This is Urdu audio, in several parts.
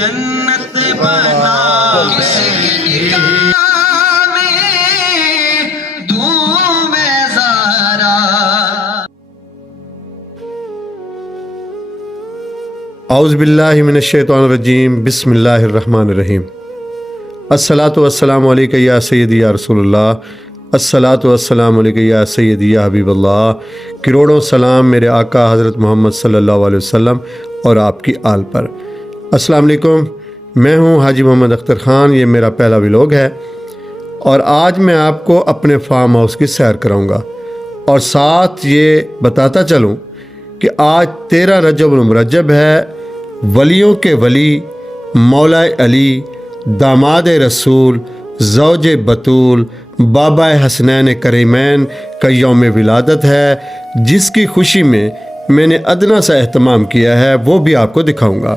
جنت بنا کس کی نکاح میں دوں میں زہرا. اعوذ باللہ من الشیطان الرجیم. بسم اللہ الرحمن الرحیم. الصلاۃ والسلام علیک یا سیدی یا رسول اللہ. الصلاۃ والسلام علیک یا سیدی یا حبیب اللہ. کروڑوں سلام میرے آقا حضرت محمد صلی اللہ علیہ وسلم اور آپ کی آل پر. السلام علیکم. میں ہوں حاجی محمد اختر خان. یہ میرا پہلا ولاگ ہے اور آج میں آپ کو اپنے فارم ہاؤس کی سیر کراؤں گا اور ساتھ یہ بتاتا چلوں کہ آج 13 رجب المرجب ہے. ولیوں کے ولی مولا علی داماد رسول زوج بطول بابا حسنین کریمین کا یوم ولادت ہے، جس کی خوشی میں نے ادنا سا اہتمام کیا ہے، وہ بھی آپ کو دکھاؤں گا.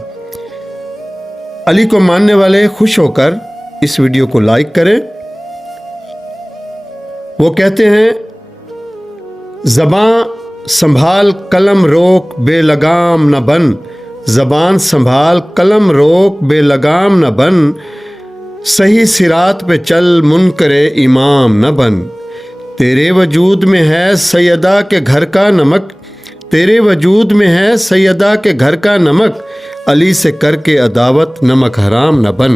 علی کو ماننے والے خوش ہو کر اس ویڈیو کو لائک کریں. وہ کہتے ہیں زباں سنبھال قلم روک بے لگام نہ بن، زبان سنبھال قلم روک بے لگام نہ بن، صحیح صراط پہ چل منکر امام نہ بن. تیرے وجود میں ہے سیدہ کے گھر کا نمک، تیرے وجود میں ہے سیدہ کے گھر کا نمک، علی سے کر کے عداوت نمک حرام نہ بن،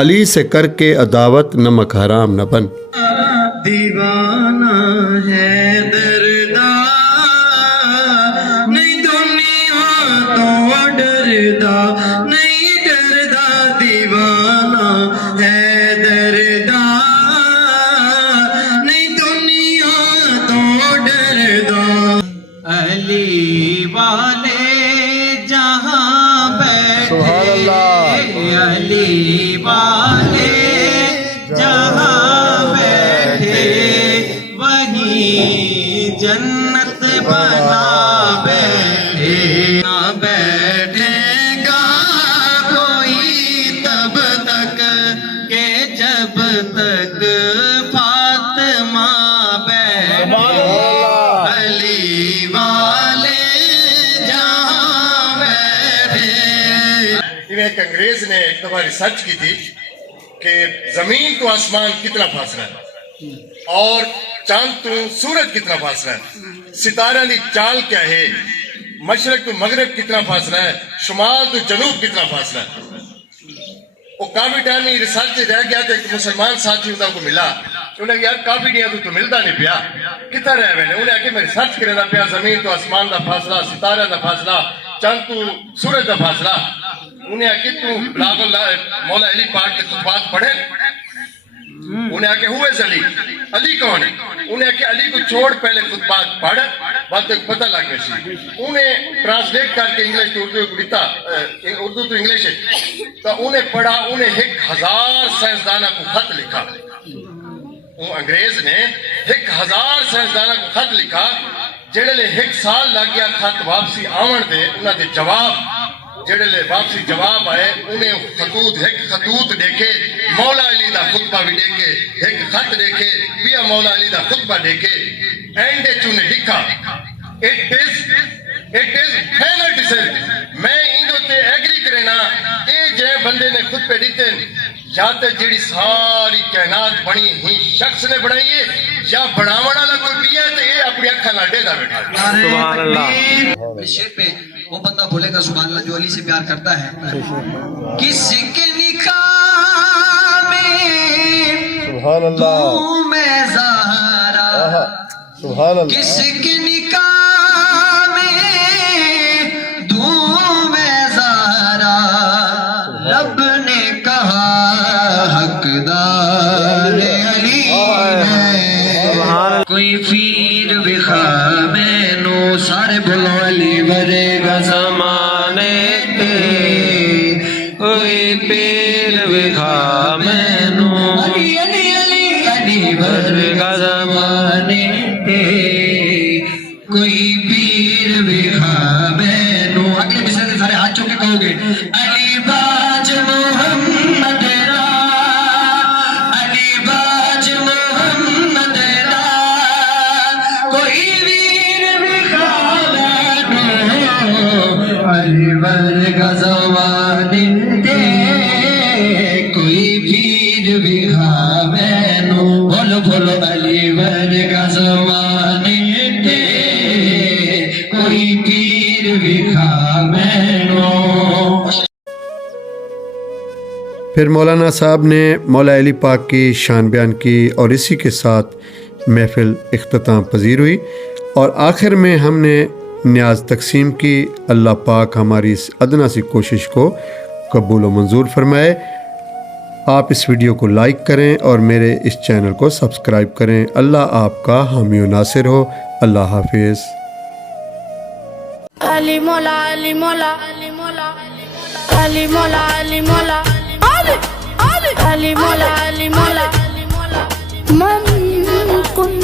علی سے کر کے عداوت نمک حرام نہ بن. دیوانہ ہے دردا نہیں دنیا تو ڈردا نہیں ڈردا، دیوانہ ہے دردا نہیں دنیا تو ڈردا. علی والے جہاں بیٹھے، علی والے جہاں وہی جنت بنا بیٹھے. نہ بیٹھے گا کوئی تب تک کہ جب تک فاطمہ بیٹھے، علی والے جہاں بیٹھے. ایک انگریز نے ایک دفعہ ریسرچ کی تھی کہ زمین تو آسمان کتنا فاصلہ ہے اور چاند تو سورج کتنا فاصلہ ہے، ستارہ کی چال کیا ہے، مشرق تو مغرب کتنا فاصلہ ہے، شمال تو جنوب کتنا فاصلہ ہے. وہ کافی ٹائم میں ریسرچ رہ گیا تو ایک مسلمان ساتھی انہوں کو ملا. انہیں یار کافی دیا تو ملتا نہیں پیا، کتنا رہ میں نے. انہیں آگے میں ریسرچ کرے دا پیا زمین تو آسمان دا فاصلہ، ستارہ دا فاصلہ، چاند تو سورج دا فاصلہ. انہیں آگے تو بلاغ اللہ مولا علی پاک کے خطبات پڑھے. انہیں آگے ہوئے علی، علی کون ہے؟ انہیں آگے علی کو چھوڑ پہلے خطبات پڑھ، بات ایک پتہ لگ گئی. انہیں ٹرانسلیٹ کر کے انگلش تو اردو کو دیتا، اردو تو انگلش ہے، تو انہیں پڑھا. انہیں 1000 سائنسدانہ کو خط لکھا. انگریز نے 1000 سائنسدانہ کو خط لکھا، جڑے لے 1 سال لگ گیا خط واپسی آون دے. انہوں نے جواب جڑے لے واپسی جواب آئے، انہیں خطوط دیکھے، مولا علی دا خطبہ بھی دیکھے، ایک خط دیکھے، بیا مولا علی دا خطبہ دیکھے. اینڈ چونے لکھا it is final decision. میں اندو تے ایگری کرنا اے جے بندے نے خود پہ دیتے یا تے جڑی ساری کائنات بنی ہی شخص نے بنائی ہے یا بناونا والا کوئی بھی ہے تو یہ اپنی اکھا لڑے دا بیٹھا. سبحان اللہ. اس شعر پہ وہ بندہ بولے گا سبحان اللہ جو علی سے پیار کرتا ہے. کس کے نکاح میں دوں میں زہرا، کس کے نکاح میں دوں میں زہرا، رب نے کہا حقدار علی ہے. کوئی پیر بخا میں نو سارے بولو علی برے گا زمانے تے، کوئی پیر بخا میں نو علی علی علی علی برے گا زمانے تے، کوئی پیر بخا میں نو. اگلے مصرے سے سارے ہاتھ چوکے کہو گے علی باج محمد را، علی باج محمد را، کوئی ویر بخا میں نو علی برے گا زمانے تے. دیکھا میں نو. پھر مولانا صاحب نے مولا علی پاک کی شان بیان کی اور اسی کے ساتھ محفل اختتام پذیر ہوئی اور آخر میں ہم نے نیاز تقسیم کی. اللہ پاک ہماری اس ادنا سی کوشش کو قبول و منظور فرمائے. آپ اس ویڈیو کو لائک کریں اور میرے اس چینل کو سبسکرائب کریں. اللہ آپ کا حامی و ناصر ہو. اللہ حافظ. علی مولا علی مولا علی مولا علی مولا علی مولا علی مولا علی مولا من كن